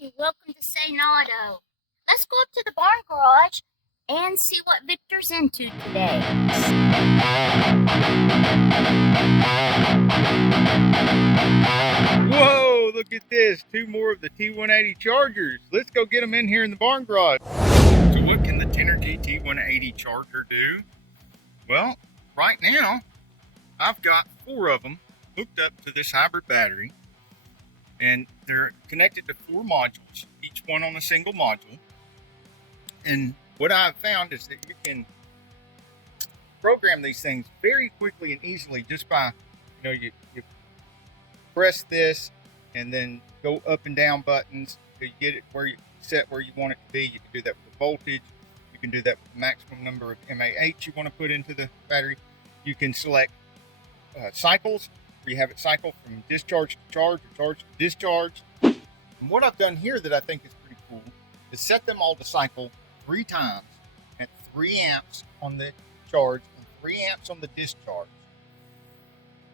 Hey, welcome to Auto. Let's go up to the barn garage and see what Victor's into today. Whoa, look at this. Two more of the T180 Chargers. Let's go get them in here in the barn garage. So what can the Tenergy T180 Charger do? Well, right now, I've got 4 of them hooked up to this hybrid battery. And they're connected to 4 modules, each one on a single module. And what I've found is that you can program these things very quickly and easily just by, you press this and then go up and down buttons to get it where you set where you want it to be. You can do that with the voltage. You can do that with the maximum number of mAh you want to put into the battery. You can select cycles, where you have it cycle from discharge to charge or charge to discharge. And what I've done here that I think is pretty cool is set them all to cycle 3 times at 3 amps on the charge and 3 amps on the discharge.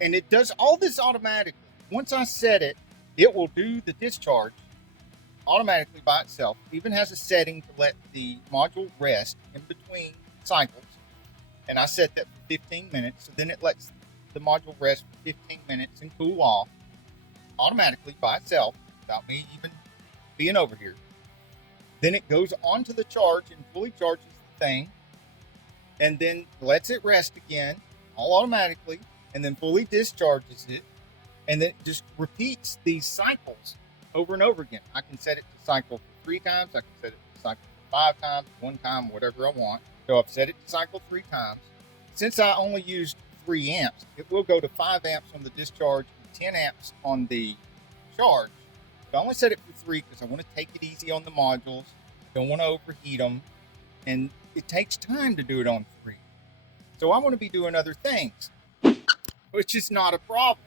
And it does all this automatically. Once I set it, it will do the discharge automatically by itself. It even has a setting to let the module rest in between cycles. And I set that for 15 minutes. So then it lets the module rest for 15 minutes and cool off automatically by itself without me even being over here. Then it goes onto the charge and fully charges the thing and then lets it rest again all automatically and then fully discharges it, and then it just repeats these cycles over and over again. I can set it to cycle for 3 times. I can set it to cycle for 5 times, 1 time, whatever I want. So I've set it to cycle 3 times. Since I only used 3 amps, it will go to 5 amps on the discharge and 10 amps on the charge. But I only set it for 3 because I want to take it easy on the modules. I don't want to overheat them. And it takes time to do it on 3. So I want to be doing other things, which is not a problem.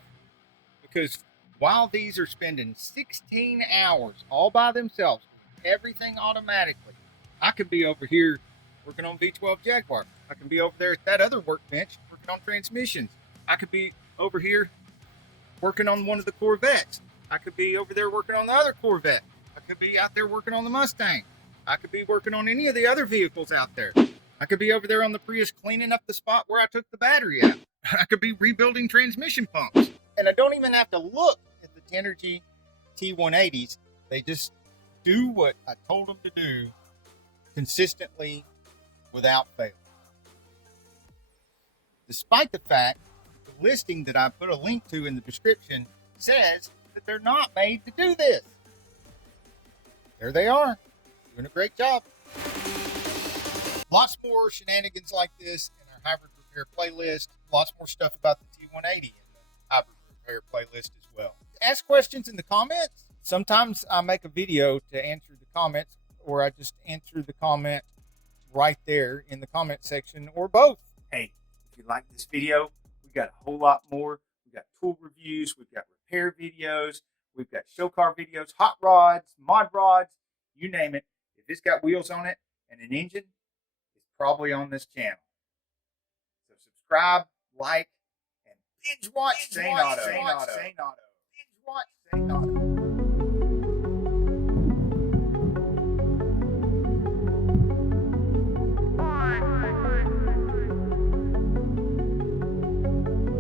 Because while these are spending 16 hours all by themselves, everything automatically, I could be over here working on V12 Jaguar. I can be over there at that other workbench working on transmissions. I could be over here working on one of the Corvettes. I could be over there working on the other Corvette. I could be out there working on the Mustang. I could be working on any of the other vehicles out there. I could be over there on the Prius cleaning up the spot where I took the battery out. I could be rebuilding transmission pumps. And I don't even have to look at the Tenergy T180s. They just do what I told them to do consistently without fail. Despite the fact the listing that I put a link to in the description says that they're not made to do this. There they are, doing a great job. Lots more shenanigans like this in our hybrid repair playlist. Lots more stuff about the T180 in the hybrid repair playlist as well. Ask questions in the comments. Sometimes I make a video to answer the comments, or I just answer the comment right there in the comment section, or both. Hey, if you like this video, we got a whole lot more. We got tool reviews, we've got repair videos, we've got show car videos, hot rods, mod rods, you name it. If it's got wheels on it and an engine, it's probably on this channel. So subscribe, like, and binge watch Sane Auto. Binge watch Sane Auto.